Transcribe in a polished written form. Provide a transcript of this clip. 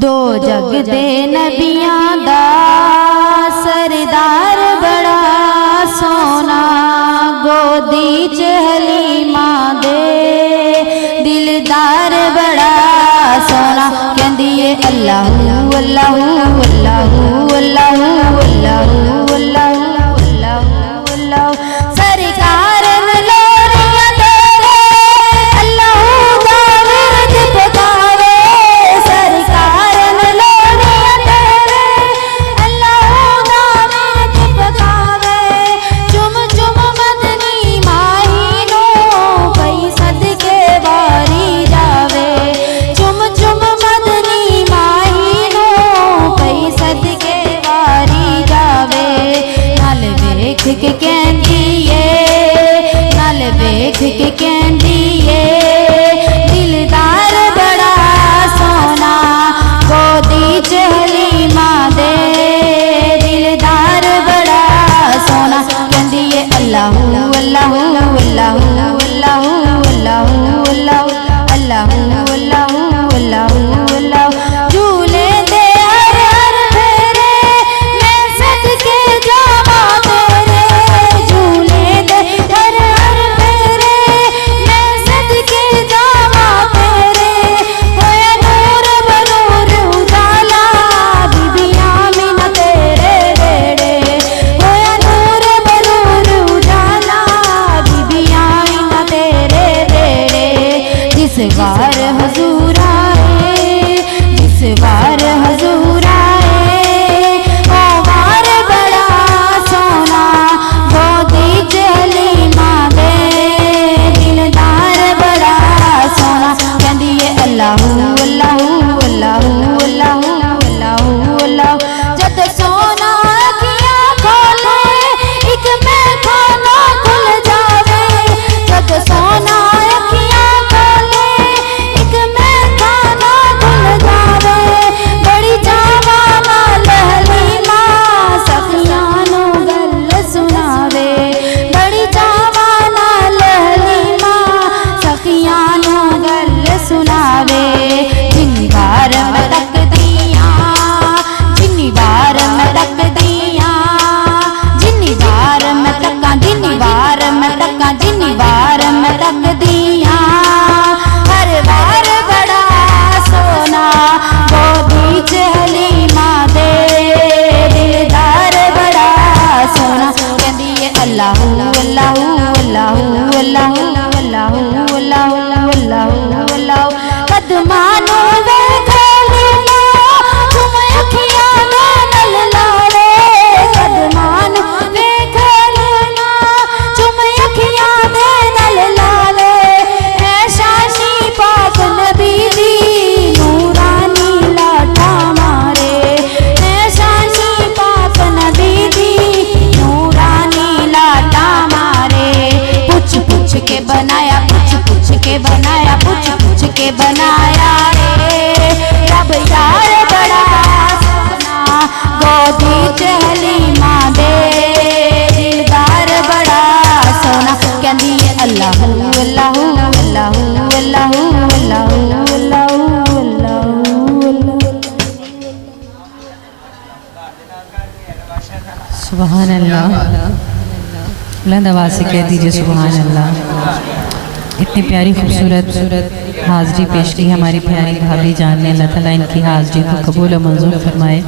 दो जग दे नबियां दा सरदार बड़ा सोना, गोदी च हलीमा दे दिलदार बड़ा सोना। कहंदी ए अल्लाहू अल्लाहू अल्लाहू अल्लाहू अल्लाहू अल्लाहू अल्लाहू अल्लाहू सरकार लोरियां तेरे अल्लाहू दा विरद पकावे। सरकार लोरियां तेरे अल्लाहू दा विरद पकावे। चुम चुम मदनी माही नो पई सदके वारी जावे। चुम चुम मदनी माही नो पई सदके वारी जावे। नाल वेख के कहंदी ए, नाल वेख के कहंदी ए दिलदार बड़ा सोना, गोदी च हलीमा दे दिलदार बड़ा सोना। कहंदी ए अल्लाहू अल्लाहू अल्लाहू अल्लाहू अल्लाहू अल्लाहू अल्लाहू अल्लाहू अल्लाहू अल्लाहू झूले दे हर हर फेरे मैं सदके जावा तेरे। झूले दे हर हर फेरे मैं सदके जावा तेरे। होया नूर बनूर उजाला बीबियां मिना तेरे वेड़े। होया नूर बनूर उजाला बीबियां मिना तेरे वेड़े। जिस वार हुजूर आए, जिस वार हुजूर आए ओ वार बड़ा सोना, गोदी च हलीमा दे दिलदार बड़ा सोना। कहंदी ए अल्लाहू अल्लाहू अल्लाहू अल्लाहू अल्लाहू अल्लाहू जद सोना अखियां खोले एक मैं खाना खुल जावे। जद सोना अखियां खोले एक मैं खाना खुल जावे। बड़ी चावा नाल हलीमा सखियां नू गल सुनावे। बड़ी चावा नाल हलीमा सखियां नू गल सुनावे। जिन्नी बार मैं तकदियां, जिन्नी बार मैं तकदियां, जिन्नी बार मैं तकां, जिन्नी बार मैं तकां, जिन्नी बार मैं तकदियां हर बार बड़ा सोना, गोदी च हलीमा दे दिलदार बड़ा सोना। कहंदी ए अल्लाहू अल्लाहू अल्लाहू अल्लाहू अल्लाहू अल्लाहू अल्लाहू अल्लाहू कदमां नू वेख लेना तुम अखियां दे नल लावे। कदमां नू वेख लेना तुम अखियां दे नल लावे। ऐ शानी पाक नबी दी नूरानी लाटा मारे। ऐ शानी पाक नबी दी नूरानी लाटा मारे। पुछ पुछ के बनाया, पुछ पुछ के बनाया, पुछ पुछ के बनाया रे रब यार बड़ा सोना, गोदी च हलीमा दे दिलदार बड़ा सोना। कहंदी ए अल्लाहू अल्लाहू अल्लाहू अल्लाहू अल्लाहू अल्लाहू अल्लाहू। सुभान अल्लाह। बुलंद आवाज़ से कह दीजिए सुभान अल्लाह। इतनी प्यारी खूबसूरत हाज़री पेश की हमारी प्यारी भाभी जान ने। अल्लाह ताला इनकी हाज़री को कबूल और मंजूर फरमाए।